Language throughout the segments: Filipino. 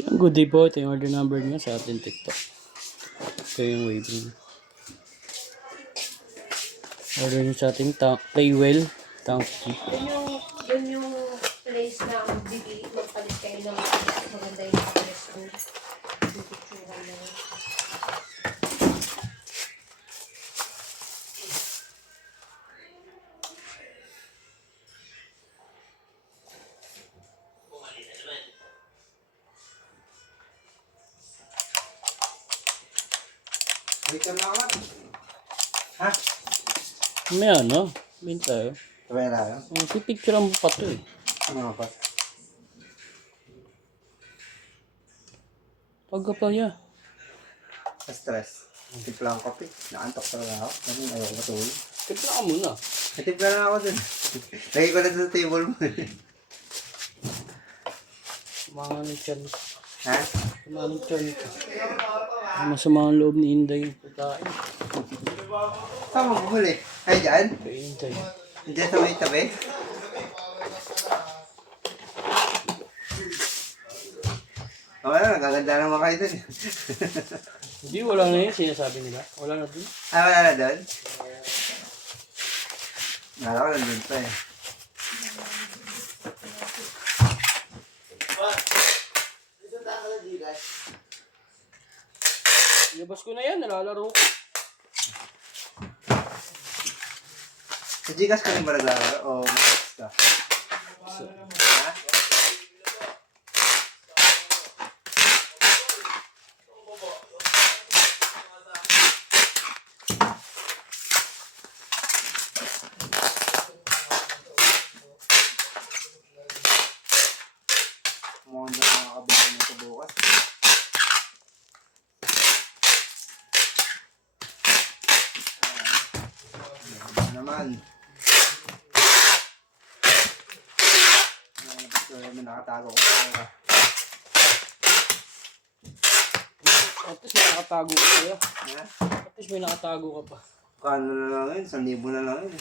Yung good day po. Ito yung order number niya sa ating TikTok. Ito yung waving. Order niyo sa ating Playwell. Tanky. Yun yung place na magpalit kayo ng maganda yung place ko. Yung picture na yun. Wait ka na ako. Ha? May ano? Bin tayo. Sabay na yun? Pipicture mo pa to eh. Ano pa? Pagkapalya. Stress. Timpla ang kape. Naantok talaga ako. Kasi ayaw matulog. Tipla ka muna. Timpla na ako dun. Lagi ko na sa table mo. Mga ng tiyan. Ha? Mga ng tiyan. Masama ang loob ni Inday yung pagkain. Saan mo bumuli? Ay, dyan? Kay Inday. Diyan sa may tabi? Wala, nagaganda naman kayo dun. Hindi, wala na yun. Sinasabi nila. Wala na dun. Ah, wala na dun? Nala ko nandun pa eh. Ilabas ko na yan. Nalalaro ko. Sa Gcash ka rin ba naglalaro? O mas ka? Ha? Mukhang na nakakabili nito bukas. Naman. May nakatago ko pa. At least may nakatago ka kaya. Ha? At least may nakatago ka pa. Kano na lang yun? 1,000 na lang yun.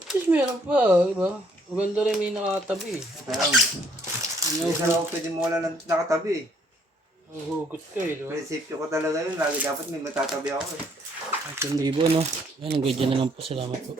At least meron pa. Diba? Maganda rin may nakatabi. Kaya hindi ka lang pwede mo wala ng nakatabi. Hugot ka eh. Diba? Prinsipyo ko talaga yun. Lagi dapat may matatabi ako eh. 1,000, no? Yan, hanggang dyan na lang po. Salamat po.